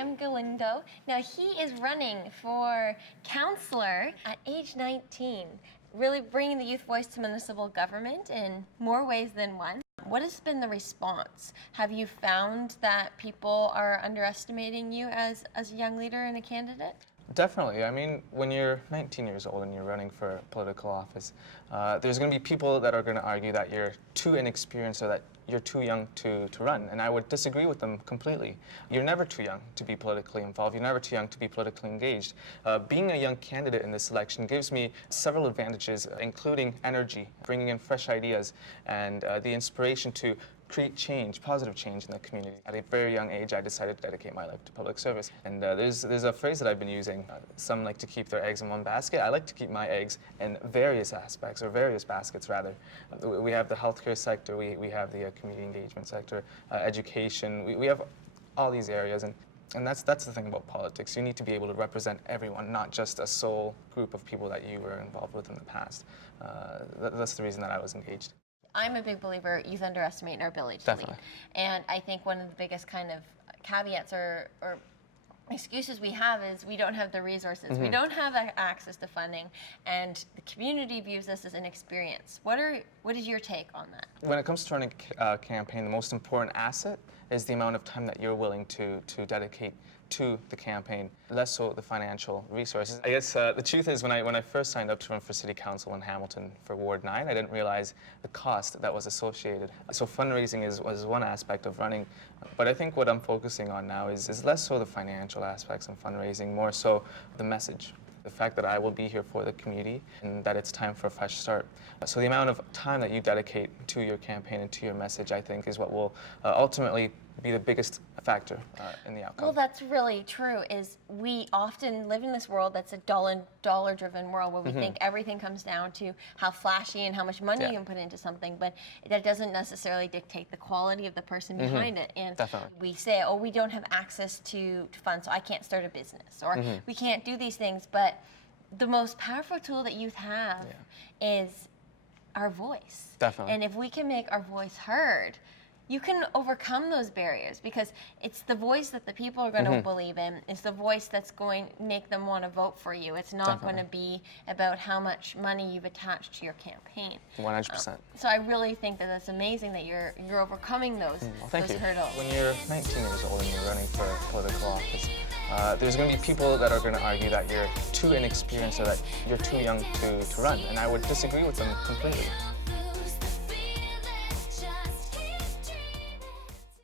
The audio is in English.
Cam Galindo. Now, he is running for councillor at age 19, really bringing the youth voice to municipal government in more ways than one. What has been the response? Have you found that people are underestimating you as a young leader and a candidate? Definitely. I mean, when you're 19 years old and you're running for political office, there's going to be people that are going to argue that you're too inexperienced or that you're too young to run. And I would disagree with them completely. You're never too young to be politically involved. You're never too young to be politically engaged. Being a young candidate in this election gives me several advantages, including energy, bringing in fresh ideas, and the inspiration to create change, positive change in the community. At a very young age, I decided to dedicate my life to public service. And there's a phrase that I've been using. Some like to keep their eggs in one basket. I like to keep my eggs in various aspects, or various baskets rather. We have the healthcare sector, we have the community engagement sector, education. We have all these areas, and that's the thing about politics. You need to be able to represent everyone, not just a sole group of people that you were involved with in the past. That's the reason that I was engaged. I'm a big believer youth underestimate our ability to Definitely. lead. And I think one of the biggest kind of caveats or excuses we have is we don't have the resources. We don't have access to funding, and the community views us as inexperienced. What is your take on that? When it comes to running a campaign, the most important asset is the amount of time that you're willing to dedicate to the campaign, less so the financial resources. I guess the truth is when I first signed up to run for City Council in Hamilton for Ward 9, I didn't realize the cost that was associated. So fundraising was one aspect of running, but I think what I'm focusing on now is less so the financial aspects of fundraising, more so the message. The fact that I will be here for the community and that it's time for a fresh start. So the amount of time that you dedicate to your campaign and to your message, I think, is what will ultimately be the biggest factor in the outcome. Well, that's really true. Is we often live in this world that's a dollar-driven world where we think everything comes down to how flashy and how much money you can put into something, but that doesn't necessarily dictate the quality of the person behind it. And Definitely. we say, oh, we don't have access to funds, so I can't start a business, or we can't do these things. But the most powerful tool that youth have is our voice. Definitely. And if we can make our voice heard, you can overcome those barriers, because it's the voice that the people are going to believe in. It's the voice that's going to make them want to vote for you. It's not going to be about how much money you've attached to your campaign. 100%. So I really think that that's amazing that you're overcoming those, Thank those you. hurdles. When you're 19 years old and you're running for political office, there's going to be people that are going to argue that you're too inexperienced or that you're too young to run, and I would disagree with them completely.